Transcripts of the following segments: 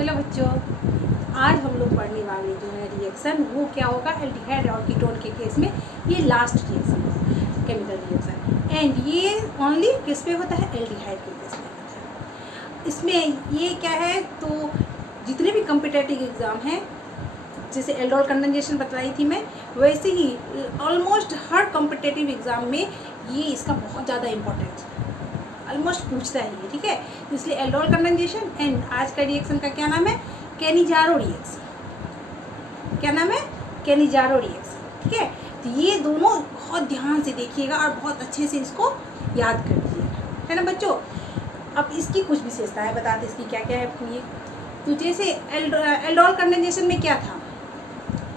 Hello बच्चों, आज हम लोग पढ़ने वाले जो है रिएक्शन वो क्या होगा, एल्डिहाइड और कीटोन के केस में ये लास्ट रिएक्शन होगा, केमिकल रिएक्शन। एंड ये ओनली किस पे होता है, एल्डिहाइड के केस में होता है। इसमें ये क्या है, तो जितने भी कॉम्पिटिटिव एग्ज़ाम हैं, जैसे एल्डोल कंडेंसेशन बताई थी मैं, वैसे ही ऑलमोस्ट हर कॉम्पिटिटिव एग्ज़ाम में ये इसका बहुत ज़्यादा इम्पोर्टेंस ऑलमोस्ट पूछता है ये, ठीक है। तो इसलिए एल्डोल कंडेंसेशन एंड आज का रिएक्शन का क्या नाम है, कैनिजारो रिएक्शन। क्या नाम है, कैनिजारो रिएक्शन, ठीक है। तो ये दोनों बहुत ध्यान से देखिएगा और बहुत अच्छे से इसको याद कर लीजिएगा, है ना बच्चों। अब इसकी कुछ विशेषताएं बताते इसकी क्या क्या है ये। तो जैसे एल्डोल कंडेंसेशन में क्या था,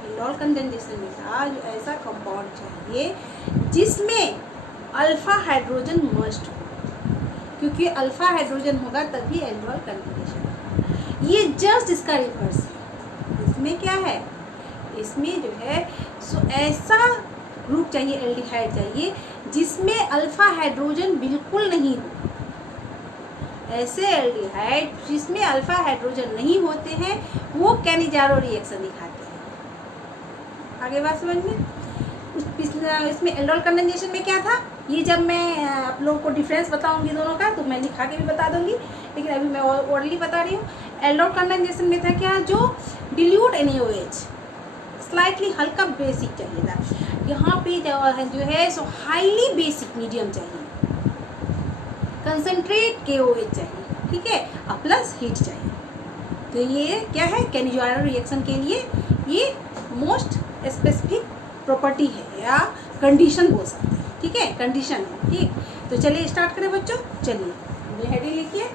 एल्डोल कंडेंसेशन में था जो ऐसा कंपाउंड चाहिए जिसमें अल्फा हाइड्रोजन मस्ट हो, क्योंकि अल्फा हाइड्रोजन होगा तभी एल्डोल कंडेंसेशन होगा। ये जस्ट इसका रिवर्स है। इसमें क्या है, इसमें जो है सो ऐसा ग्रुप चाहिए, एल्डिहाइड चाहिए जिसमें अल्फा हाइड्रोजन बिल्कुल नहीं हो। ऐसे एल्डिहाइड जिसमें अल्फा हाइड्रोजन नहीं होते हैं वो कैनिजारो रिएक्शन दिखाते हैं। आगे बात समझ में। इसमें एल्डोल कंडेंसेशन में क्या था, ये जब मैं आप लोगों को डिफरेंस बताऊंगी दोनों का तो मैं लिखा के भी बता दूंगी, लेकिन अभी मैं ओरली बता रही हूँ। एल्डोल कंडेंसेशन में था क्या, जो डिल्यूट NaOH स्लाइटली हल्का बेसिक चाहिए था। यहाँ पे जो है सो हाईली बेसिक मीडियम चाहिए, कंसनट्रेट KOH चाहिए, ठीक है, और प्लस हीट चाहिए। तो ये क्या है, कैनिजारो रिएक्शन के लिए ये मोस्ट स्पेसिफिक प्रॉपर्टी है या कंडीशन बोल सकते हैं, ठीक है, कंडीशन है, ठीक। तो चलिए स्टार्ट करें बच्चों, चलिए हेडिंग लिखिए।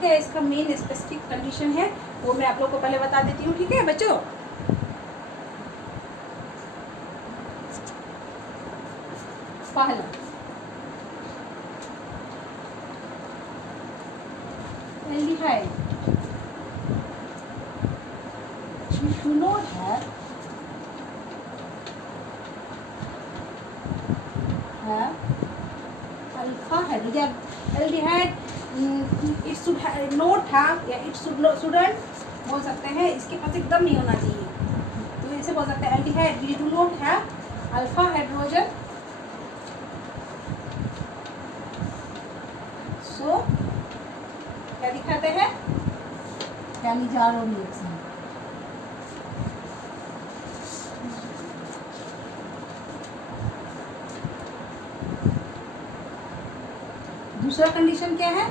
क्या इसका मेन स्पेसिफिक कंडीशन है वो मैं आप लोग को पहले बता देती हूँ, ठीक है बच्चों। पहला, aldehyde do not have alpha hydrogen. Aldehyde it should not have या इट शुडंट बोल सकते हैं, इसके पास एकदम नहीं होना चाहिए। तो ऐसे बोल सकते हैं, aldehyde we do not have alpha hydrogen, so क्या दिखाते हैं, कैनिजारो रिएक्शन। दूसरा कंडीशन क्या है,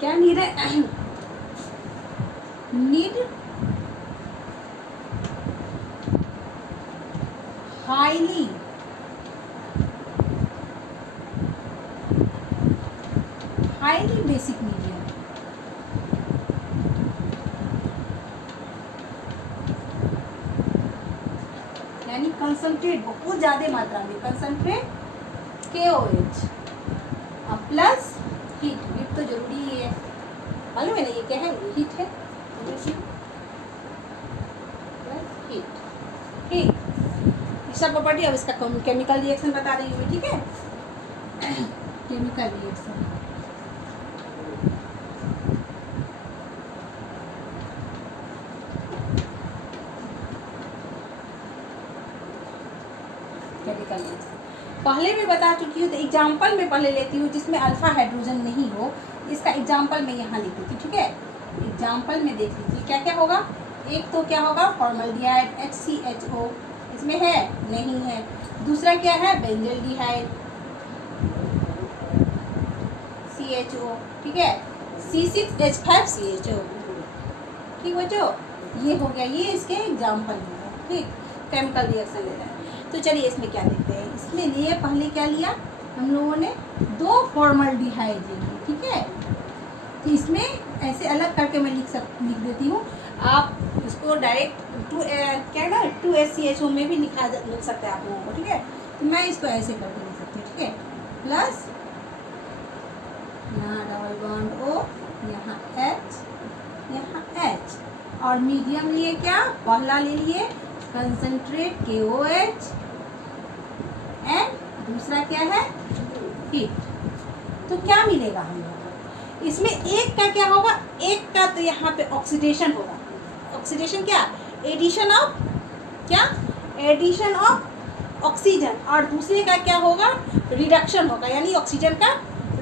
क्या नीड है, नीड हाईली बेसिक मीडियम। यानी कंसंट्रेट बहुत ज्यादा मात्रा में, concentrate KOH plus heat. Heat तो जरूरी ही है, मालूम है ना ये क्या है, हीट है, प्लस हीट, ठीक। तीसरा प्रॉपर्टी, अब इसका केमिकल रिएक्शन बता रही हूँ, ठीक है। केमिकल रिएक्शन, केमिकल रिएक्शन पहले भी बता चुकी हूँ, तो एग्जाम्पल में पहले लेती हूँ जिसमें अल्फा हाइड्रोजन नहीं हो। इसका एग्जाम्पल मैं यहाँ लिख देती हूँ, ठीक है। एग्जाम्पल में देख लीजिए क्या क्या होगा। एक तो क्या होगा, फॉर्मल्डिहाइड HCHO, इसमें है नहीं है। दूसरा क्या है, बेंजल्डिहाइड CHO, ठीक है, C6H5CHO, ठीक बच्चों। ये हो गया, ये इसके एग्जाम्पल होगा, ठीक। केमिकल रिएक्शन ले रहे हैं, तो चलिए इसमें क्या देखते हैं। इसमें लिए पहले क्या लिया हम लोगों ने, 2 फॉर्मल्डिहाइड लिए, ठीक है। तो इसमें ऐसे अलग करके मैं लिख देती हूँ, आप इसको डायरेक्ट क्या है ना 2HCHO में भी लिख सकते हैं आप लोगों को, ठीक है। तो मैं इसको ऐसे करके लिख सकती हूँ, ठीक है, प्लस यहाँ डबल बॉन्ड O, यहाँ H, यहाँ H, और मीडियम लिए क्या, पहला ले लिए कंसंट्रेट KOH, एंड दूसरा क्या है, हीट। तो क्या मिलेगा हम लोग को इसमें, एक का क्या होगा, एक का तो यहाँ पे ऑक्सीडेशन होगा, ऑक्सीडेशन क्या, एडिशन ऑफ क्या, एडिशन ऑफ ऑक्सीजन, और दूसरे का क्या होगा, रिडक्शन होगा, यानी ऑक्सीजन का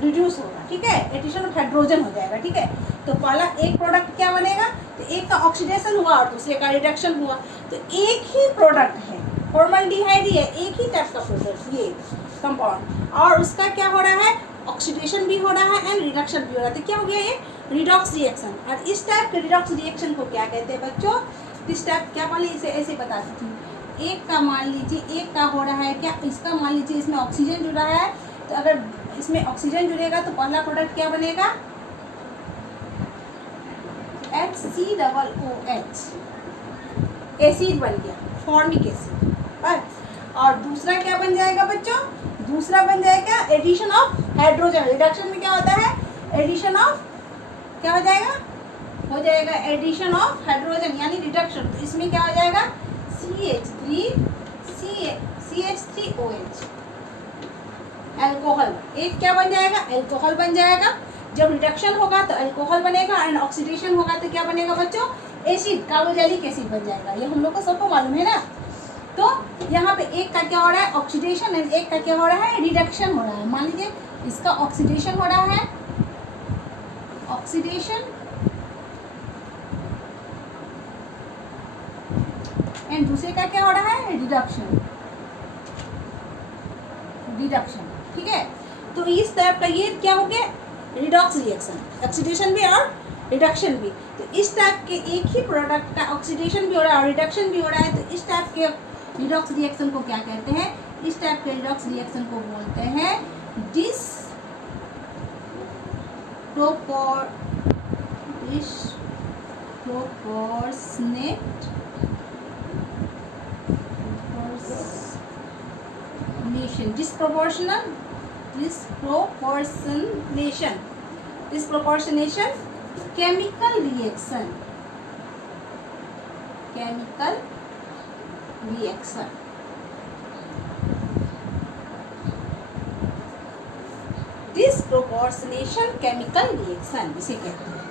रिड्यूस होगा, ठीक है, एडिशन ऑफ हाइड्रोजन हो जाएगा, ठीक है। तो पहला एक प्रोडक्ट क्या बनेगा, तो एक का ऑक्सीडेशन हुआ और दूसरे का रिडक्शन हुआ, तो एक ही प्रोडक्ट है, फॉर्मल्डिहाइड ही है, एक ही टाइप का प्रोडक्ट ये कंपाउंड, और उसका क्या हो रहा है, ऑक्सीडेशन भी हो रहा है एंड रिडक्शन भी हो रहा है, तो क्या हो गया ये रिडॉक्स रिएक्शन। और इस टाइप के रिडॉक्स रिएक्शन को क्या कहते हैं बच्चों, इस टाइप क्या, मान लीजिए इसे ऐसे बताती थी, एक का मान लीजिए, एक का हो रहा है क्या, इसका मान लीजिए इसमें ऑक्सीजन जुड़ा है, तो अगर इसमें ऑक्सीजन जुड़ेगा तो पहला प्रोडक्ट क्या बनेगा, HCOOH, एसिड बन गया, फॉर्मिक एसिड, और दूसरा क्या बन जाएगा बच्चों, दूसरा बन जाएगा एडिशन ऑफ हाइड्रोजन, रिडक्शन में क्या होता है, एडिशन ऑफ क्या हो जाएगा, हो जाएगा एडिशन ऑफ हाइड्रोजन यानी रिडक्शन, तो इसमें क्या हो जाएगा CH3OH, अल्कोहल, एक क्या बन जाएगा, अल्कोहल बन जाएगा। जब रिडक्शन होगा तो अल्कोहल बनेगा, एंड ऑक्सीडेशन होगा तो क्या बनेगा बच्चों, एसिड, कार्बोक्सिलिक एसिड बन जाएगा, ये हम लोग को सबको मालूम है ना। तो यहाँ पे एक का क्या हो रहा है, ऑक्सीडेशन, एंड एक का क्या हो रहा है, रिडक्शन हो रहा है। मान लीजिए इसका ऑक्सीडेशन हो रहा है, ऑक्सीडेशन, एंड दूसरे का क्या हो रहा है, रिडक्शन, रिडक्शन, ठीक है। तो इस टाइप का ये क्या हो गया, रिडॉक्स रिएक्शन, ऑक्सीडेशन भी और रिडक्शन भी। तो इस टाइप के एक ही प्रोडक्ट का ऑक्सीडेशन भी हो रहा है और रिडक्शन भी हो रहा है, तो इस टाइप के रिडॉक्स रिएक्शन को क्या कहते हैं, इस टाइप के रिडॉक्स रिएक्शन को बोलते हैं disproportionation chemical reaction, disproportionation chemical reaction इसे कहते हैं।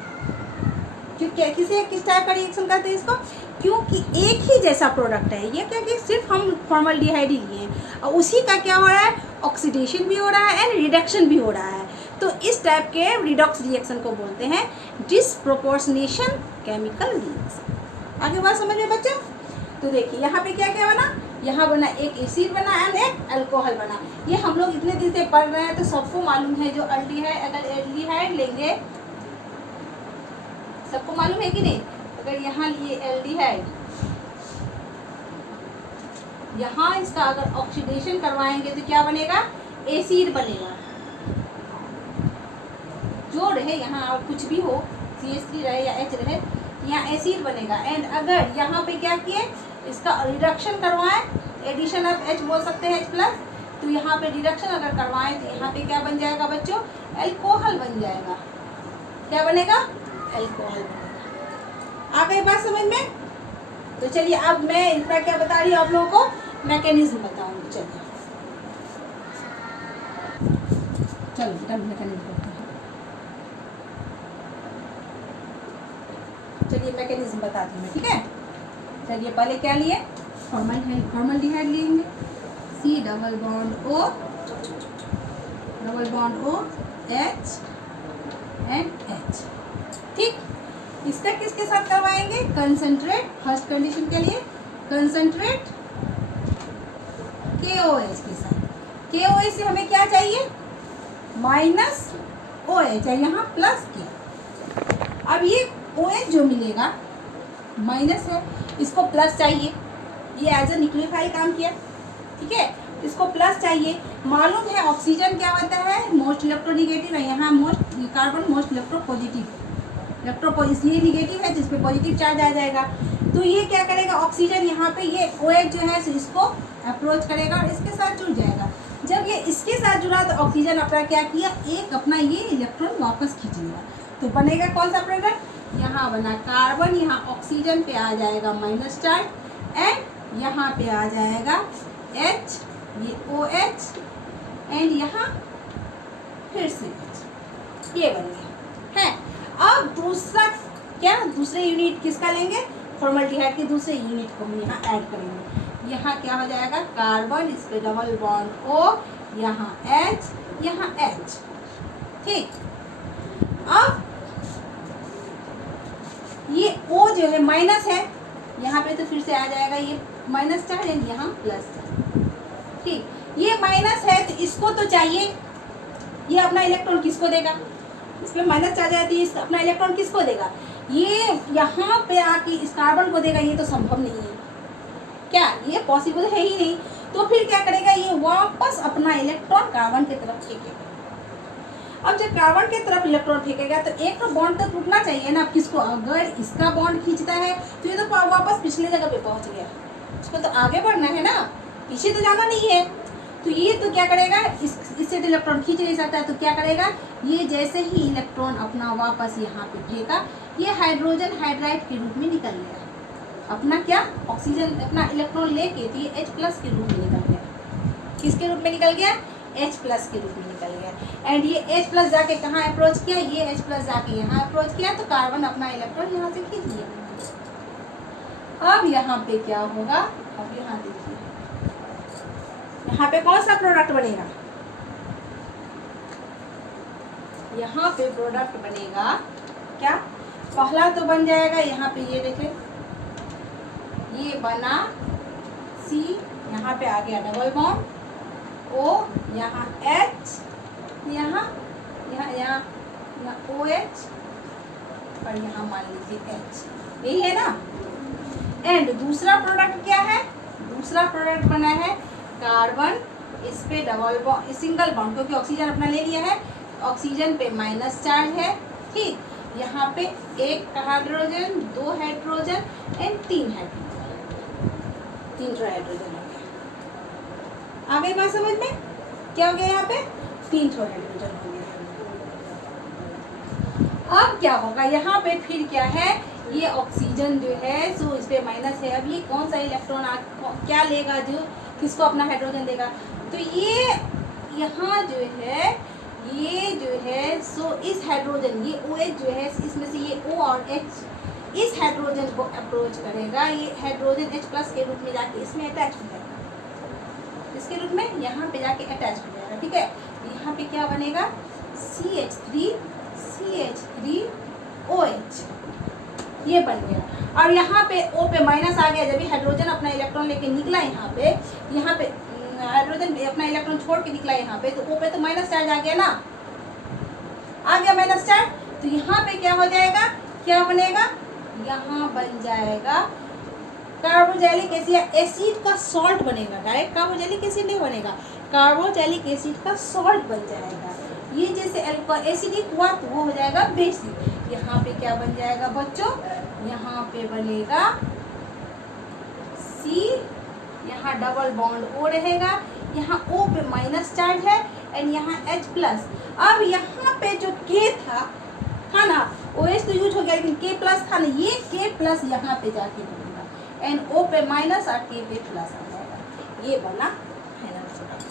क्योंकि किस टाइप का रिएक्शन करते हैं इसको, क्योंकि एक ही जैसा प्रोडक्ट है ये, क्या कि सिर्फ हम फॉर्मल्डिहाइड ही लिए हैं, और उसी का क्या हो रहा है, ऑक्सीडेशन भी हो रहा है एंड रिडक्शन भी हो रहा है। तो इस टाइप के रिडॉक्स रिएक्शन को बोलते हैं डिस्प्रोपोर्शनेशन केमिकल रिएक्शन। आगे बात समझ में बच्चों। तो देखिए यहाँ पे क्या क्या बना, यहाँ बना एक एसिड बना एंड एक अल्कोहल बना। ये हम लोग इतने दिन से पढ़ रहे हैं तो सबको मालूम है, जो एल्डिहाइड, अगर एल्डिहाइड लेंगे, सबको मालूम है कि नहीं, अगर यहाँ लिए एल्डिहाइड, यहाँ इसका अगर ऑक्सीडेशन करवाएंगे तो क्या बनेगा, एसिड बनेगा, जो रहे यहाँ और कुछ भी हो, CH3 रहे या H रहे, यहाँ एसिड बनेगा। एंड अगर यहाँ पे क्या किए, इसका रिडक्शन करवाएं, एडिशन ऑफ H बोल सकते हैं, H प्लस, तो यहाँ पे रिडक्शन अगर करवाएं तो यहाँ पे क्या बन जाएगा बच्चों, अल्कोहल बन जाएगा। क्या बनेगा, अल्कोहल बनेगा। आ गई बात समझ में। तो चलिए अब मैं इसका क्या बता रही हूँ आप लोगों को, मैकेनिज्म बताऊंगी। चलो मैकेनिज्म, चलिए मैकेनिज्म बताती हूँ, ठीक है। चलिए पहले क्या लिए, फॉर्मल्डिहाइड लेंगे, C double bond O H and H, ठीक। इसका किसके साथ करवाएंगे, कंसंट्रेट, फर्स्ट कंडीशन के लिए कंसंट्रेट KOH के साथ। KOH से हमें क्या चाहिए, माइनस OH है, यहाँ प्लस किया। अब ये OH जो मिलेगा माइनस है, इसको प्लस चाहिए, ये एज ए न्यूक्लियोफाइल काम किया, ठीक है। इसको प्लस चाहिए। मालूम है ऑक्सीजन क्या होता है, मोस्ट इलेक्ट्रोनेगेटिव है, यहाँ most carbon most electropositive, electron इसलिए निगेटिव है तो इस पर पॉजिटिव चार्ज आ जाएगा। तो ये क्या करेगा, ऑक्सीजन यहाँ पे ये OH जो है इसको अप्रोच करेगा और इसके साथ जुड़ जाएगा। जब ये इसके साथ जुड़ा तो ऑक्सीजन अपना क्या किया, एक अपना ये इलेक्ट्रॉन वापस खींच लिया। तो बनेगा कौन सा प्रोडक्ट, यहाँ बना कार्बन, यहाँ ऑक्सीजन पे आ जाएगा माइनस चार्ज एंड यहाँ पे आ जाएगा H, ये OH एंड यहाँ फिर से H, ये बन गया है। अब दूसरा क्या, दूसरे यूनिट किसका लेंगे, फॉर्मल्डिहाइड के दूसरे यूनिट को हम यहाँ ऐड करेंगे। यहाँ क्या हो जाएगा, कार्बन, इस पे डबल बॉन्ड O, यहाँ H, यहाँ H, ठीक। अब ये O जो है माइनस है, यहाँ पे तो फिर से आ जाएगा ये माइनस चार्ज एंड यहाँ प्लस चार्ज, ठीक। ये माइनस है तो इसको तो चाहिए, ये अपना इलेक्ट्रॉन किसको देगा, इसमें माइनस चार्ज आती है, अपना इलेक्ट्रॉन किसको देगा, ये यहाँ पे आके इस कार्बन को देगा। ये तो संभव नहीं है, क्या ये पॉसिबल है ही नहीं। तो फिर क्या करेगा, ये वापस अपना इलेक्ट्रॉन कार्बन की तरफ फेंकेगा। अब जब कार्बन की तरफ इलेक्ट्रॉन फेंकेगा तो एक तो बॉन्ड तो टूटना चाहिए ना किसको, अगर इसका बॉन्ड खींचता है तो ये तो वापस पिछले जगह पे पहुंच गया, उसको तो आगे बढ़ना है ना, पीछे तो जाना नहीं है। तो ये तो क्या करेगा, इससे तो इलेक्ट्रॉन खींच नहीं सकता, तो क्या करेगा, ये जैसे ही इलेक्ट्रॉन अपना वापस यहाँ पे फेंका, ये हाइड्रोजन हाइड्राइड के रूप में निकल गया। अपना क्या, ऑक्सीजन अपना इलेक्ट्रॉन लेके तो ये H+ के रूप में निकल गया। किसके रूप में निकल गया, H+ के रूप में निकल गया। एंड ये H+ जाके कहाँ अप्रोच किया, ये H+ जाके यहाँ अप्रोच किया, तो कार्बन अपना इलेक्ट्रॉन यहाँ से खींच लिया। अब यहाँ पे क्या होगा, अब यहाँ देखिए, यहाँ पे कौन सा प्रोडक्ट बनेगा, यहाँ पे प्रोडक्ट बनेगा क्या, पहला तो बन जाएगा यहाँ पे, ये देखें ये बना C, यहाँ पे आ गया डबल बॉन्ड O, यहाँ H, यहाँ यहाँ यहाँ यहाँ OH और यहाँ मान लीजिए H, यही है ना। एंड दूसरा प्रोडक्ट क्या है, दूसरा प्रोडक्ट बना है कार्बन, इस पे डबल बॉन्ड, सिंगल बॉन्ड, क्योंकि ऑक्सीजन अपना ले लिया है, ऑक्सीजन पे माइनस चार्ज है, ठीक। यहाँ पे एक hydrogen, 2 hydrogen and 3 hydrogen, 3 hydrogen हो गया। आ गई बात समझ में, क्या हो गया, यहाँ पे 3 हाइड्रोजन हो गया। अब क्या होगा, यहाँ पे फिर क्या है, ये ऑक्सीजन जो है सो इस पे माइनस है। अब ये कौन सा इलेक्ट्रॉन क्या लेगा, जो किसको अपना हाइड्रोजन देगा, तो ये यहाँ जो है, ये जो है सो इस हाइड्रोजन, ये OH जो है, इसमें से ये O और H इस हाइड्रोजन को अप्रोच करेगा, ये हाइड्रोजन H+ के रूप में जाके इसमें अटैच हो जाएगा, इसके रूप में यहाँ पे जाके अटैच हो जाएगा, ठीक है। यहाँ पे क्या बनेगा, CH3 OH, ये बन गया। और यहाँ पे O पे माइनस आ गया, जब भी हाइड्रोजन अपना इलेक्ट्रॉन लेके निकला यहाँ पे हाइड्रोजन अपना इलेक्ट्रॉन छोड़ के निकला यहाँ पे, तो O पे तो माइनस चार्ज आ गया ना, आ गया माइनस चार्ज। तो यहाँ पे क्या हो जाएगा, क्या बनेगा, यहाँ बन जाएगा कार्बोजेलिक एसिड, या एसिड का सॉल्ट बनेगा। डायरेक्ट कार्बोजेलिक एसिड नहीं बनेगा, कार्बोजेलिक एसिड का सॉल्ट बन जाएगा। ये जैसे एसिडिक हुआ तो वो हो जाएगा बेसिक। यहाँ पे क्या बन जाएगा बच्चों, यहाँ पे बनेगा C, यहाँ डबल बॉन्ड O रहेगा, यहाँ O पे माइनस चार्ज है एंड यहाँ H+। अब यहाँ पे जो K था ना, OH तो यूज हो गया लेकिन K+ था ना, ये K+ यहाँ पे जाके बनेगा एंड O पे माइनस और K पे प्लस आ जाएगा, ये बना फाइनल प्रोडक्ट।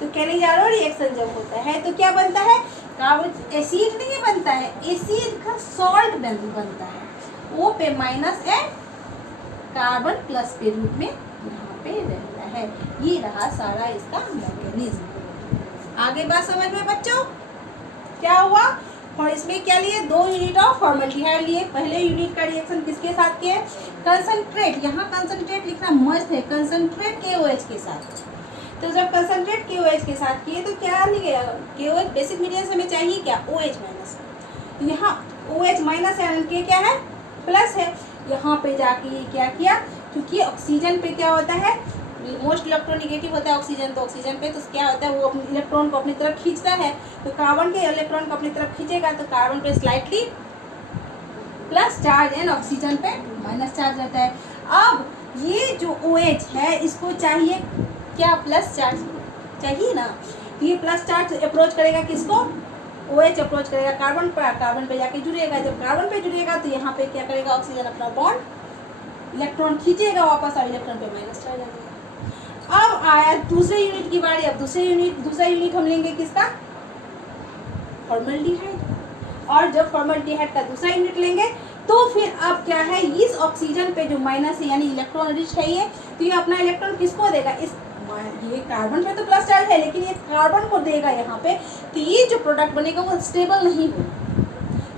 तो कहने जा रहा हूँ रिएक्शन जब होता है तो क्या बनता है, कार्बन एसिड नहीं बनता है, एसिड का सॉल्ट बनता है, O पे माइनस एंड कार्बन प्लस के रूप में यहाँ पे रहता है। ये रहा सारा इसका मैकेनिज्म। आगे बात समझ में बच्चों, क्या हुआ, और इसमें क्या लिए, 2 यूनिट ऑफ फॉर्मल्डिहाइड लिए। पहले यूनिट का रिएक्शन किसके साथ किए, कंसंट्रेट, यहाँ कंसंट्रेट लिखना मस्त है, कंसंट्रेट KOH के साथ। तो जब कंसंट्रेट KOH के साथ किए तो क्या लिखे, KOH बेसिक मीडियम से हमें चाहिए क्या, OH माइनस, यहाँ OH माइनस है, K क्या है, प्लस है। यहाँ पे जाके ये क्या किया, क्योंकि ऑक्सीजन पे क्या होता है, मोस्ट इलेक्ट्रोनेगेटिव होता है ऑक्सीजन, तो ऑक्सीजन पे तो क्या होता है वो अपने इलेक्ट्रॉन को अपनी तरफ खींचता है, तो कार्बन के इलेक्ट्रॉन को अपनी तरफ खींचेगा तो कार्बन पे slightly plus charge and oxygen पे माइनस चार्ज रहता है। अब ये जो OH है इसको चाहिए क्या, प्लस चार्ज चाहिए ना, तो ये प्लस चार्ज अप्रोच करेगा किसको, OH अप्रोच करेगा कार्बन पर, कार्बन पे जाके जुड़ेगा, जब कार्बन पे जुड़ेगा तो यहाँ पे क्या करेगा, ऑक्सीजन अपना बॉन्ड इलेक्ट्रॉन खींचेगा वापस और इलेक्ट्रॉन पे माइनस चार्ज आ जाएगा। अब आया दूसरे यूनिट की बारी। अब दूसरा यूनिट हम लेंगे किसका, फॉर्मल्डिहाइड। और जब फॉर्मल्डिहाइड का दूसरा यूनिट लेंगे तो फिर अब क्या है, इस ऑक्सीजन पे जो माइनस है यानी इलेक्ट्रॉन रिच है ये, तो ये अपना इलेक्ट्रॉन किसको देगा, इस ये कार्बन पे तो प्लस चार्ज है लेकिन ये कार्बन को देगा यहाँ पे, तो ये जो प्रोडक्ट बनेगा वो स्टेबल नहीं होगा।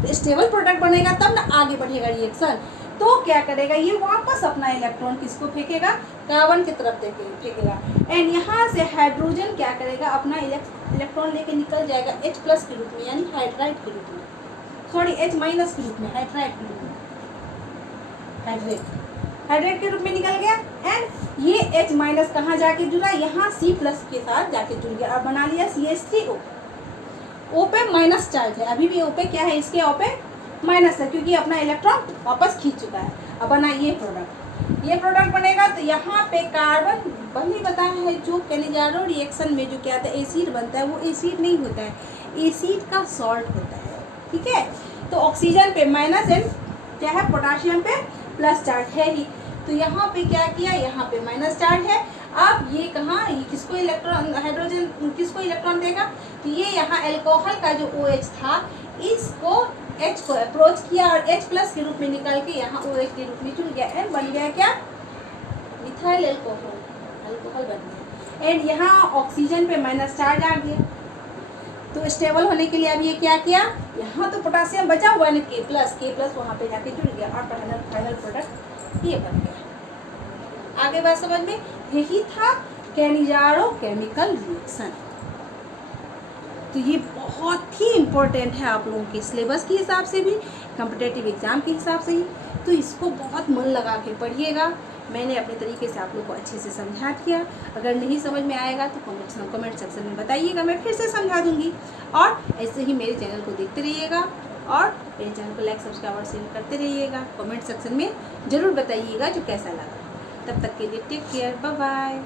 तो स्टेबल प्रोडक्ट बनेगा तब ना आगे बढ़ेगा रिएक्शन। तो क्या करेगा, ये वापस अपना इलेक्ट्रॉन किसको फेंकेगा, कार्बन की तरफ फेंकेगा। एंड यहाँ से हाइड्रोजन क्या करेगा, अपना इलेक्ट्रॉन लेके निकल जाएगा H प्लस के रूप में यानी हाइड्राइड के रूप में, सॉरी H माइनस के रूप में, हाइड्राइड के रूप में, हाइड्रेट के रूप में निकल गया। एंड ये H माइनस कहाँ जाके जुड़ा, यहाँ C प्लस के साथ जाके जुड़ गया और बना लिया CH3O। O पे माइनस चार्ज है, अभी भी O पे क्या है, इसके O पे माइनस है क्योंकि अपना इलेक्ट्रॉन वापस खींच चुका है। अब बना ये प्रोडक्ट बनेगा। तो यहाँ पे कार्बन पहले बताया है जो कैनिजारो रिएक्शन में जो क्या होता है एसिड बनता है, वो एसिड नहीं होता है, एसिड का सॉल्ट होता है, ठीक है। तो ऑक्सीजन पे माइनस एंड क्या है, पोटाशियम पे प्लस चार्ज है ही, तो यहाँ पे क्या किया, यहाँ पे माइनस चार्ज है। अब ये कहाँ, ये किसको इलेक्ट्रॉन, हाइड्रोजन किसको इलेक्ट्रॉन देगा, तो ये यहाँ अल्कोहल का जो OH था इसको H को अप्रोच किया और H प्लस के रूप में निकल के यहाँ OH के रूप में जुड़ गया एंड बन गया क्या, मिथाइल अल्कोहल बन गया। एंड यहाँ ऑक्सीजन पे माइनस चार्ज आ गया, तो स्टेबल होने के लिए अब ये क्या किया, यहाँ तो पोटासियम बचा हुआ है K प्लस वहाँ पे जाके जुड़ गया और फाइनल प्रोडक्ट ये बन गया। आगे बात समझ में, यही था कैनिजारो केमिकल रिएक्शन। तो ये बहुत ही इम्पोर्टेंट है आप लोगों के सिलेबस के हिसाब से भी, कॉम्पिटिटिव एग्जाम के हिसाब से ही, तो इसको बहुत मन लगा के पढ़िएगा। मैंने अपने तरीके से आप लोग को अच्छे से समझा दिया। अगर नहीं समझ में आएगा तो कमेंट सेक्शन में बताइएगा, मैं फिर से समझा दूंगी। और ऐसे ही मेरे चैनल को देखते रहिएगा और मेरे चैनल को लाइक सब्सक्राइब और शेयर करते रहिएगा। कमेंट सेक्शन में ज़रूर बताइएगा जो कैसा लगा। तब तक के लिए टेक केयर, बाय बाय।